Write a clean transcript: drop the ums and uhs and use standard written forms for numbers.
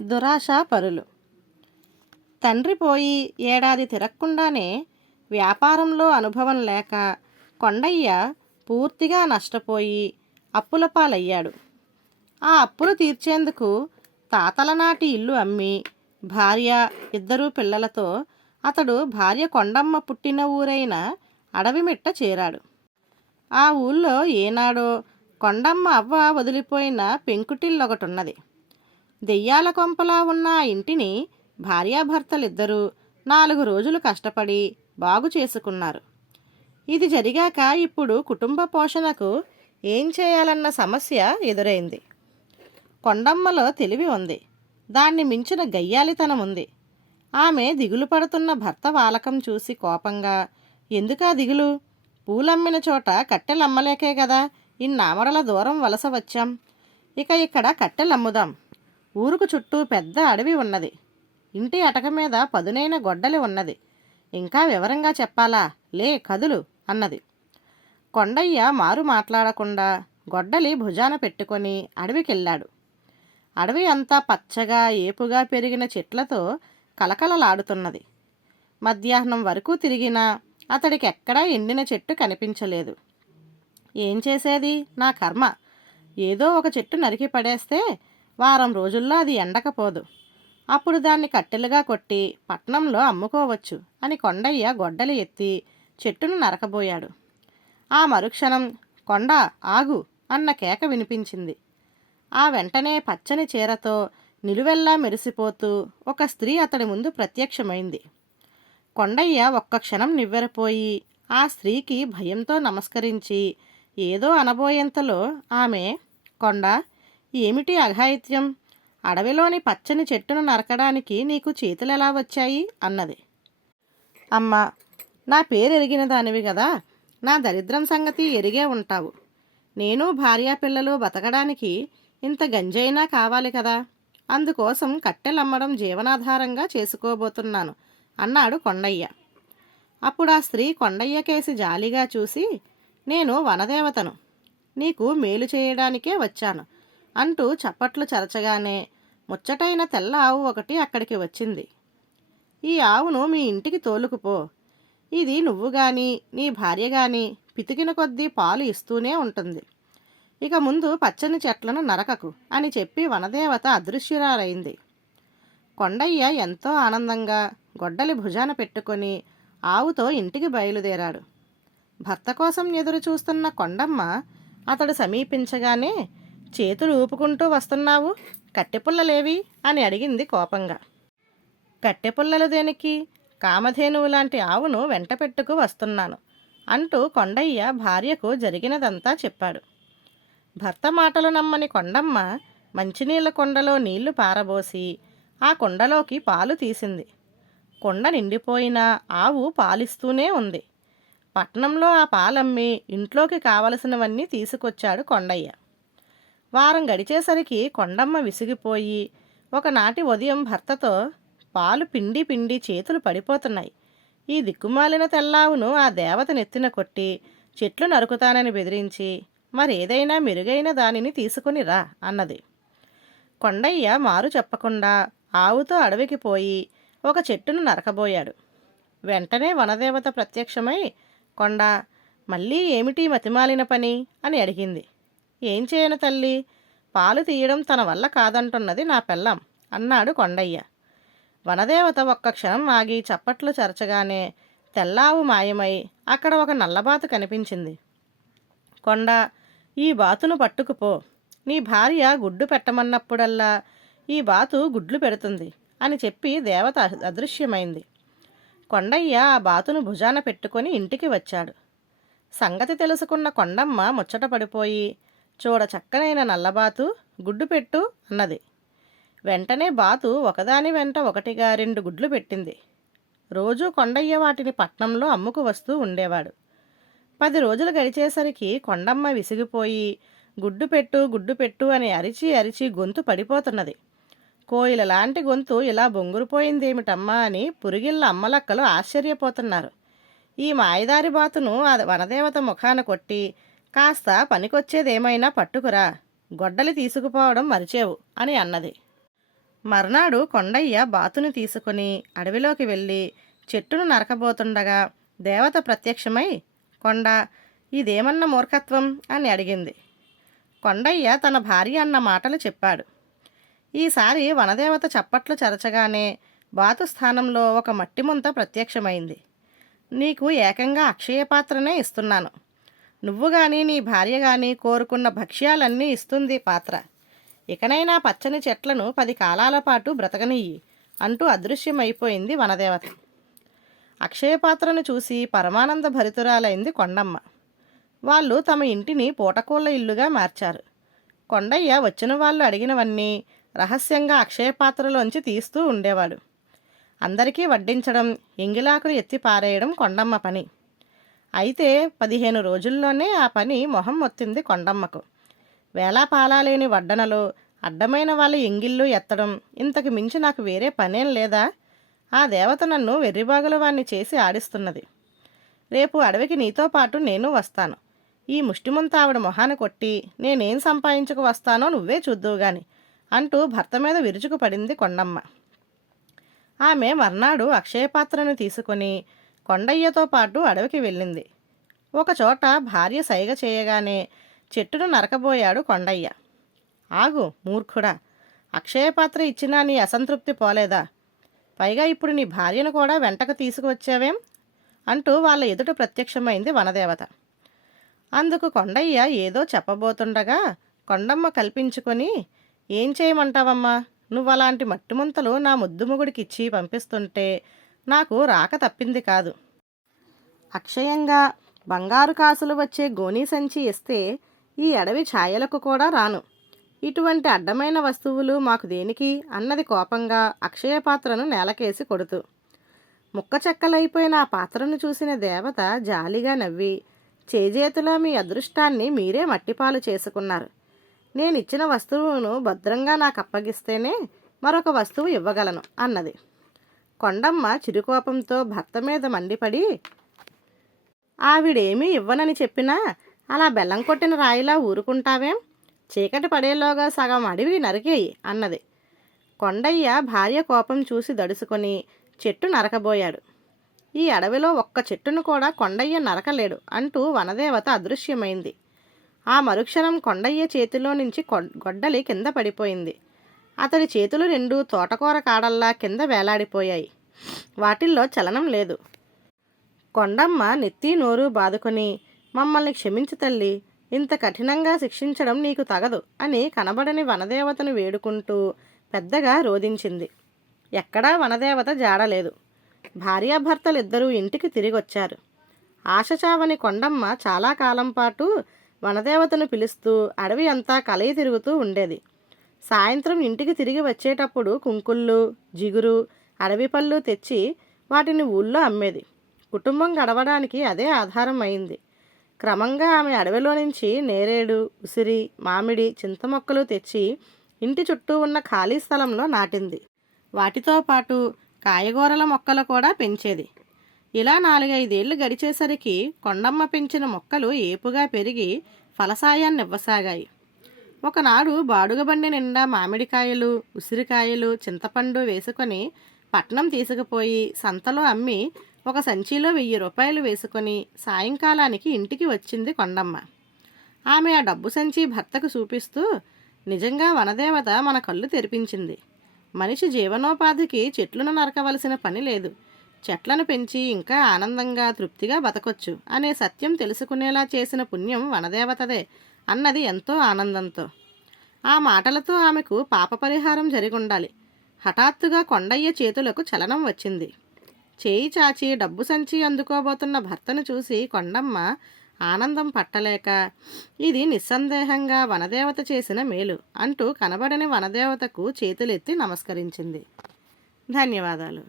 దురాశ పరులు. తండ్రి పోయి ఏడాది తిరక్కుండానే వ్యాపారంలో అనుభవం లేక కొండయ్య పూర్తిగా నష్టపోయి అప్పుల పాలయ్యాడు. ఆ అప్పులు తీర్చేందుకు తాతల నాటి ఇల్లు అమ్మి భార్య, ఇద్దరు పిల్లలతో అతడు భార్య కొండమ్మ పుట్టిన ఊరైన అడవిమిట్ట చేరాడు. ఆ ఊళ్ళో ఏనాడో కొండమ్మ అవ్వ వదిలిపోయిన పెంకుటిల్లొకటున్నది. దెయ్యాల కొంపలా ఉన్న ఆ ఇంటిని భార్యాభర్తలిద్దరూ 4 రోజులు కష్టపడి బాగు చేసుకున్నారు. ఇది జరిగాక ఇప్పుడు కుటుంబ పోషణకు ఏం చేయాలన్న సమస్య ఎదురైంది. కొండమ్మలో తెలివి ఉంది, దాన్ని మించిన గయ్యాలితనం ఉంది. ఆమె దిగులు పడుతున్న భర్త వాలకం చూసి కోపంగా, ఎందుకా దిగులు? పూలమ్మిన చోట కట్టెలమ్మలేకే కదా ఇన్నామరల దూరం వలస వచ్చాం. ఇక ఇక్కడ కట్టెలమ్ముదాం. ఊరుకు చుట్టూ పెద్ద అడవి ఉన్నది. ఇంటి అటక మీద పదునైన గొడ్డలి ఉన్నది. ఇంకా వివరంగా చెప్పాలా? లే కదులు అన్నది. కొండయ్య మారు మాట్లాడకుండా గొడ్డలి భుజాన పెట్టుకొని అడవికెళ్ళాడు. అడవి అంతా పచ్చగా ఏపుగా పెరిగిన చెట్లతో కలకలలాడుతున్నది. మధ్యాహ్నం వరకు తిరిగినా అతడికి ఎక్కడా ఎండిన చెట్టు కనిపించలేదు. ఏం చేసేది? నా కర్మ. ఏదో ఒక చెట్టు నరికి పడేస్తే వారం రోజుల్లో అది ఎండకపోదు. అప్పుడు దాన్ని కట్టెలుగా కొట్టి పట్నంలో అమ్ముకోవచ్చు అని కొండయ్య గొడ్డలి ఎత్తి చెట్టును నరకబోయాడు. ఆ మరుక్షణం కొండ ఆగు అన్న కేక వినిపించింది. ఆ వెంటనే పచ్చని చీరతో నిలువెల్లా మెరిసిపోతూ ఒక స్త్రీ అతడి ముందు ప్రత్యక్షమైంది. కొండయ్య ఒక్క క్షణం నివ్వెరపోయి ఆ స్త్రీకి భయంతో నమస్కరించి ఏదో అనబోయేంతలో ఆమె, కొండ, ఏమిటి అఘాయిత్యం? అడవిలోని పచ్చని చెట్టును నరకడానికి నీకు చేతులెలా వచ్చాయి అన్నది. అమ్మా, నా పేరు ఎరిగిన దానివి కదా, నా దరిద్రం సంగతి ఎరిగే ఉంటావు. నేను భార్యాపిల్లలు బతకడానికి ఇంత గంజైనా కావాలి కదా, అందుకోసం కట్టెలమ్మడం జీవనాధారంగా చేసుకోబోతున్నాను అన్నాడు కొండయ్య. అప్పుడు ఆ స్త్రీ కొండయ్య కేసి జాలిగా చూసి, నేను వనదేవతను, నీకు మేలు చేయడానికే వచ్చాను అంటూ చప్పట్లు చరచగానే ముచ్చటైన తెల్ల ఆవు ఒకటి అక్కడికి వచ్చింది. ఈ ఆవును మీ ఇంటికి తోలుకుపో. ఇది నువ్వు గాని నీ భార్య గాని పితికిన కొద్దీ పాలు ఇస్తూనే ఉంటుంది. ఇక ముందు పచ్చని చెట్లను నరకకు అని చెప్పి వనదేవత అదృశ్యురాలైంది. కొండయ్య ఎంతో ఆనందంగా గొడ్డలి భుజాన పెట్టుకొని ఆవుతో ఇంటికి బయలుదేరాడు. భర్త కోసం ఎదురు చూస్తున్న కొండమ్మ అతడు సమీపించగానే, చేతులు ఊపుకుంటూ వస్తున్నావు, కట్టెపుల్లలేవి అని అడిగింది కోపంగా. కట్టెపుల్లలు దేనికి? కామధేనువు లాంటి ఆవును వెంట పెట్టుకు వస్తున్నాను అంటూ కొండయ్య భార్యకు జరిగినదంతా చెప్పాడు. భర్త మాటలు నమ్మని కొండమ్మ మంచినీళ్ళ కుండలో నీళ్లు పారబోసి ఆ కుండలోకి పాలు తీసింది. కుండ నిండిపోయినా ఆవు పాలిస్తూనే ఉంది. పట్నంలో ఆ పాలమ్మి ఇంట్లోకి కావలసినవన్నీ తీసుకొచ్చాడు కొండయ్య. వారం గడిచేసరికి కొండమ్మ విసిగిపోయి ఒకనాటి ఉదయం భర్తతో, పాలు పిండి పిండి చేతులు పడిపోతున్నాయి. ఈ దిక్కుమాలిన తెల్లావును ఆ దేవత నెత్తిన కొట్టి చెట్లు నరుకుతానని బెదిరించి మరేదైనా మెరుగైన దానిని తీసుకుని రా అన్నది. కొండయ్య మారు చెప్పకుండా ఆవుతో అడవికి పోయి ఒక చెట్టును నరకబోయాడు. వెంటనే వనదేవత ప్రత్యక్షమై, కొండ, మళ్ళీ ఏమిటి మతిమాలిన పని అని అడిగింది. ఏం చేయను తల్లి, పాలు తీయడం తన వల్ల కాదంటున్నది నా పెళ్ళాం అన్నాడు కొండయ్య. వనదేవత ఒక్క క్షణం ఆగి చప్పట్లు చరచగానే తెల్లావు మాయమై అక్కడ ఒక నల్లబాతు కనిపించింది. కొండ, ఈ బాతును పట్టుకుపో. నీ భార్య గుడ్డు పెట్టమన్నప్పుడల్లా ఈ బాతు గుడ్లు పెడుతుంది అని చెప్పి దేవత అదృశ్యమైంది. కొండయ్య ఆ బాతును భుజాన పెట్టుకొని ఇంటికి వచ్చాడు. సంగతి తెలుసుకున్న కొండమ్మ ముచ్చట పడిపోయి, చూడ చక్కనైన నల్లబాతు, గుడ్డు పెట్టు అన్నది. వెంటనే బాతు ఒకదాని వెంట ఒకటిగా 2 గుడ్లు పెట్టింది. రోజూ కొండయ్య వాటిని పట్నంలో అమ్ముకు వస్తూ ఉండేవాడు. 10 రోజులు గడిచేసరికి కొండమ్మ విసిగిపోయి, గుడ్డు పెట్టు గుడ్డు పెట్టు అని అరిచి అరిచి గొంతు పడిపోతున్నది. కోయిల లాంటి గొంతు ఇలా బొంగురుపోయిందేమిటమ్మా అని పురిగిళ్ళ అమ్మలక్కలు ఆశ్చర్యపోతున్నారు. ఈ మాయదారి బాతును వనదేవత ముఖాన కొట్టి, కాస్త పనికొచ్చేదేమైనా పట్టుకురా, గొడ్డలి తీసుకుపోవడం మరిచేవు అని అన్నది. మర్నాడు కొండయ్య బాతుని తీసుకుని అడవిలోకి వెళ్ళి చెట్టును నరకబోతుండగా దేవత ప్రత్యక్షమై, కొండ, ఇదేమన్న మూర్ఖత్వం అని అడిగింది. కొండయ్య తన భార్య అన్న మాటలు చెప్పాడు. ఈసారి వనదేవత చప్పట్లు చరచగానే బాతు స్థానంలో ఒక మట్టి ముంత ప్రత్యక్షమైంది. నీకు ఏకంగా అక్షయ పాత్రనే ఇస్తున్నాను. నువ్వు గాని నీ భార్య గాని కోరుకున్న భక్ష్యాలన్నీ ఇస్తుంది పాత్ర. ఇకనైనా పచ్చని చెట్లను 10 కాలాల పాటు బ్రతకనియ్యి అంటూ అదృశ్యమైపోయింది వనదేవత. అక్షయపాత్రను చూసి పరమానంద భరితురాలైంది కొండమ్మ. వాళ్ళు తమ ఇంటిని పూటకోళ్ళ ఇల్లుగా మార్చారు. కొండయ్య వచ్చిన వాళ్ళు అడిగినవన్నీ రహస్యంగా అక్షయపాత్రలోంచి తీస్తూ ఉండేవాడు. అందరికీ వడ్డించడం, ఎంగిలాకులు ఎత్తి పారేయడం కొండమ్మ పని. అయితే 15 రోజుల్లోనే ఆ పని మొహం మొత్తింది కొండమ్మకు. వేలాపాలాలేని వడ్డనలు, అడ్డమైన వాళ్ళ ఎంగిళ్ళు ఎత్తడం, ఇంతకు మించి నాకు వేరే పనేం లేదా? ఆ దేవత నన్ను వెర్రిబాగులవాణ్ణి చేసి ఆడిస్తున్నది. రేపు అడవికి నీతో పాటు నేను వస్తాను. ఈ ముష్టిముంత ఆవిడ మొహాన కొట్టి నేనేం సంపాదించుకు వస్తానో నువ్వే చూద్దువు గాని అంటూ భర్త మీద విరుచుకు పడింది కొండమ్మ. ఆమె మర్నాడు అక్షయపాత్రను తీసుకుని కొండయ్యతో పాటు అడవికి వెళ్ళింది. ఒకచోట భార్య సైగ చేయగానే చెట్టును నరకబోయాడు కొండయ్య. ఆగు మూర్ఖుడా, అక్షయపాత్ర ఇచ్చినా నీ అసంతృప్తి పోలేదా? పైగా ఇప్పుడు నీ భార్యను కూడా వెంటకు తీసుకువచ్చావేం అంటూ వాళ్ళ ఎదుట ప్రత్యక్షమైంది వనదేవత. అందుకు కొండయ్య ఏదో చెప్పబోతుండగా కొండమ్మ కల్పించుకొని, ఏం చేయమంటావమ్మా, నువ్వలాంటి మట్టిముంతలు నా ముద్దుముగుడికిచ్చి పంపిస్తుంటే నాకు రాక తప్పింది కాదు. అక్షయంగా బంగారు కాసులు వచ్చే గోనీ సంచి ఇస్తే ఈ అడవి ఛాయలకు కూడా రాను. ఇటువంటి అడ్డమైన వస్తువులు మాకు దేనికి అన్నది కోపంగా అక్షయపాత్రను నేలకేసి కొడుతూ. ముక్కచెక్కలైపోయిన ఆ పాత్రను చూసిన దేవత జాలిగా నవ్వి, చేజేతులా మీ అదృష్టాన్ని మీరే మట్టిపాలు చేసుకున్నారు. నేనిచ్చిన వస్తువును భద్రంగా నాకు అప్పగిస్తేనే మరొక వస్తువు ఇవ్వగలను అన్నది. కొండమ్మ చిరుకోపంతో భర్త మీద మండిపడి, ఆవిడేమీ ఇవ్వనని చెప్పినా అలా బెల్లం కొట్టిన రాయిలా ఊరుకుంటావేం? చీకటి పడేలోగా సగం అడవి నరికేయి అన్నది. కొండయ్య భార్య కోపం చూసి దడుసుకొని చెట్టు నరకబోయాడు. ఈ అడవిలో ఒక్క చెట్టును కూడా కొండయ్య నరకలేడు అంటూ వనదేవత అదృశ్యమైంది. ఆ మరుక్షణం కొండయ్య చేతిలో నుంచి గొడ్డలి కింద పడిపోయింది. అతడి చేతులు 2 తోటకూర కాడల్లా కింద వేలాడిపోయాయి. వాటిల్లో చలనం లేదు. కొండమ్మ నెత్తి నోరు బాదుకొని, మమ్మల్ని క్షమించు తల్లి, ఇంత కఠినంగా శిక్షించడం నీకు తగదు అని కనబడని వనదేవతను వేడుకుంటూ పెద్దగా రోదించింది. ఎక్కడా వనదేవత జాడలేదు. భార్యాభర్తలిద్దరూ ఇంటికి తిరిగొచ్చారు. ఆశచావని కొండమ్మ చాలా కాలం పాటు వనదేవతను పిలుస్తూ అడవి అంతా కలయి తిరుగుతూ ఉండేది. సాయంత్రం ఇంటికి తిరిగి వచ్చేటప్పుడు కుంకుళ్ళు, జిగురు, అడవి పళ్ళు తెచ్చి వాటిని ఊళ్ళో అమ్మేది. కుటుంబం గడవడానికి అదే ఆధారం అయింది. క్రమంగా ఆమె అడవిలో నుంచి నేరేడు, ఉసిరి, మామిడి, చింత మొక్కలు తెచ్చి ఇంటి చుట్టూ ఉన్న ఖాళీ స్థలంలో నాటింది. వాటితో పాటు కాయగూరల మొక్కలు కూడా పెంచేది. ఇలా 4-5 ఏళ్లు గడిచేసరికి కొండమ్మ పెంచిన మొక్కలు ఏపుగా పెరిగి ఫలసాయాన్నివ్వసాగాయి. ఒకనాడు బాడుగబండి నిండా మామిడికాయలు, ఉసిరికాయలు, చింతపండు వేసుకొని పట్నం తీసుకుపోయి సంతలో అమ్మి ఒక సంచిలో 1000 రూపాయలు వేసుకొని సాయంకాలానికి ఇంటికి వచ్చింది కొండమ్మ. ఆమె ఆ డబ్బు సంచి భర్తకు చూపిస్తూ, నిజంగా వనదేవత మన కళ్ళు తెరిపించింది. మనిషి జీవనోపాధికి చెట్లను నరకవలసిన పని లేదు. చెట్లను పెంచి ఇంకా ఆనందంగా తృప్తిగా బతకొచ్చు అనే సత్యం తెలుసుకునేలా చేసిన పుణ్యం వనదేవతదే అన్నది ఎంతో ఆనందంతో. ఆ మాటలతో ఆమెకు పాప పరిహారం జరిగుండాలి. హఠాత్తుగా కొండయ్య చేతులకు చలనం వచ్చింది. చేయి చాచి డబ్బు సంచి అందుకోబోతున్న భర్తను చూసి కొండమ్మ ఆనందం పట్టలేక, ఇది నిస్సందేహంగా వనదేవత చేసిన మేలు అంటూ కనబడని వనదేవతకు చేతులెత్తి నమస్కరించింది. ధన్యవాదాలు.